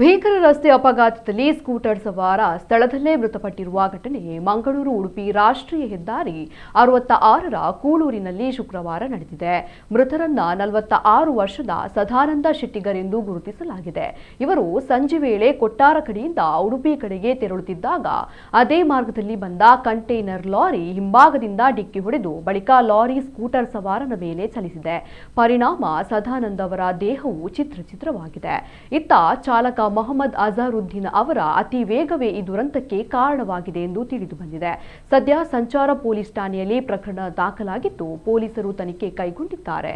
ಭೀಕರ ರಸ್ತೆ ಅಪಘಾತದಲ್ಲಿ ಸ್ಕೂಟರ್ ಸವಾರ ಸ್ಥಳದಲ್ಲೇ ಮೃತಪಟ್ಟಿರುವ ಘಟನೆ ಮಂಗಳೂರು ಉಡುಪಿ ರಾಷ್ಟ್ರೀಯ ಹೆದ್ದಾರಿ 66ರ ಕೂಳೂರಿನಲ್ಲಿ ಶುಕ್ರವಾರ ನಡೆದಿದೆ. ಮೃತರನ್ನ 46 ವರ್ಷದ ಸದಾನಂದ ಶೆಟ್ಟಿಗರೆಂದು ಗುರುತಿಸಲಾಗಿದೆ. ಇವರು ಸಂಜೆ ವೇಳೆ ಕೊಟ್ಟಾರ ಕಡೆಯಿಂದ ಉಡುಪಿ ಕಡೆಗೆ ತೆರಳುತ್ತಿದ್ದಾಗ ಅದೇ ಮಾರ್ಗದಲ್ಲಿ ಬಂದ ಕಂಟೈನರ್ ಲಾರಿ ಹಿಂಭಾಗದಿಂದ ಡಿಕ್ಕಿ ಹೊಡೆದು ಬಳಿಕ ಲಾರಿ ಸ್ಕೂಟರ್ ಸವಾರನ ಮೇಲೆ ಚಲಿಸಿದೆ. ಪರಿಣಾಮ ಸದಾನಂದ ಅವರ ದೇಹವು ಚಿತ್ರವಾಗಿದೆ. ಇತ್ತ ಚಾಲಕ ಮೊಹಮ್ಮದ್ ಅಜರುದ್ದೀನ್ ಅವರ ಅತಿ ವೇಗವೇ ಈ ದುರಂತಕ್ಕೆ ಕಾರಣವಾಗಿದೆ ಎಂದು ತಿಳಿದು ಬಂದಿದೆ. ಸದ್ಯ ಸಂಚಾರ ಪೊಲೀಸ್ ಠಾಣೆಯಲ್ಲಿ ಪ್ರಕರಣ ದಾಖಲಾಗಿದ್ದು ಪೊಲೀಸರು ತನಿಖೆ ಕೈಗೊಂಡಿದ್ದಾರೆ.